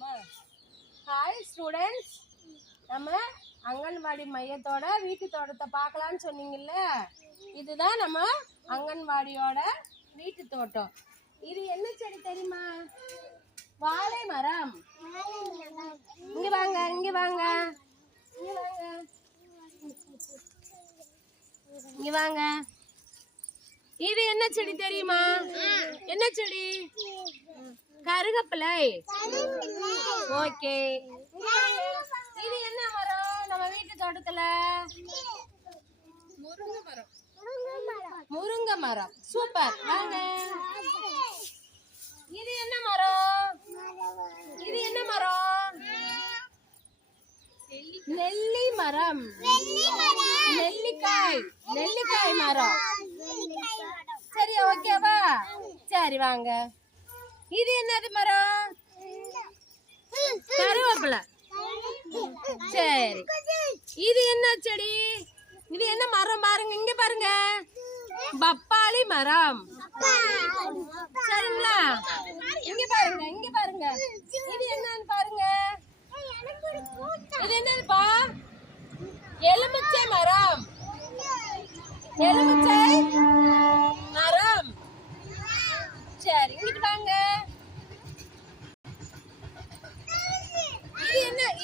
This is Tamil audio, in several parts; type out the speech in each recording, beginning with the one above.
பார்க்கலாமா? ஹாய் ஸ்டூடெண்ட்ஸ், நம்ம அங்கன்வாடி மையத்தோட வீட்டு தோட்டத்தை பார்க்கலான்னு சொன்னீங்கல்ல. இதுதான் நம்ம அங்கன்வாடியோட வீட்டு தோட்டம். இது என்ன செடி தெரியுமா? வாழை மரம். இங்க வாங்க, இங்க வாங்க, இங்க வாங்க, இங்க வாங்க. இது என்ன செடி தெரியுமா? என்ன செடி? கருகப்பிள்ளை. ஓகே. இது என்ன மரம் நம்ம வீட்டு தோட்டத்துல? முருங்கை மரம். சூப்பர். வாங்க. இது என்ன மரம்? இது என்ன மரம்? நெல்லி மரம். நெல்லிக்காய். நெல்லிக்காய் மரம். சரி, ஓகேவா? சரி, வாங்க. இது என்னது மரம்? கருவேப்பிலை. சரி, இது என்ன செடி? இது என்ன மரம் பாருங்க, இங்க பாருங்க. பப்பாளி மரம். சரிங்களா? இங்க பாருங்க, இங்க பாருங்க. இது என்னன்னு பாருங்க. இது என்னதுப்பா? எலுமிச்சை மரம். எலுமிச்சை மரம். சரி, இங்கிட்டு வாங்க.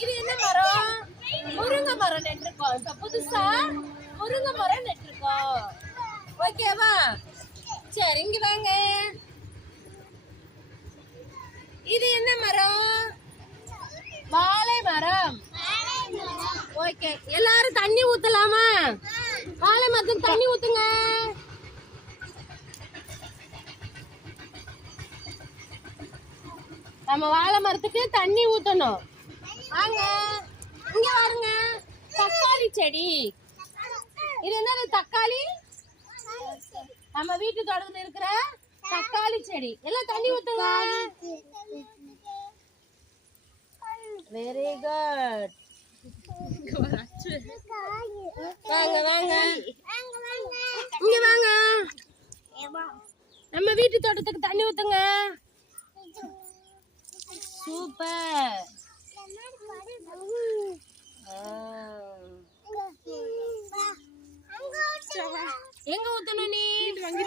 இது என்ன மரம்? முருங்கை மரம் நட்டுருக்கோம். இப்ப புதுசா முருங்கை மரம் நட்டுருக்கோம். ஓகேவா? சரி, இங்க வாங்க. இது என்ன மரம்? வாழை மரம். ஓகே, எல்லாரும் தண்ணி ஊத்தலாமா? வாழை மரத்துக்கு தண்ணி ஊத்துங்க. நம்ம வாழை மரத்துக்கு தண்ணி ஊத்தணும். வாங்க, இங்க பாருங்க. தக்காளி செடி. இது என்னது? தக்காளி. நம்ம வீட்டு தோட்டத்துல இருக்கிற தக்காளி செடி. எல்லாம் தண்ணி ஊத்துங்க. Very good. வாங்க, வாங்க, இங்க வாங்க. நம்ம வீட்டு தோட்டத்துக்கு தண்ணி ஊத்துங்க. சூப்பர். எங்க ஊத்தணும் நீ? வாங்க.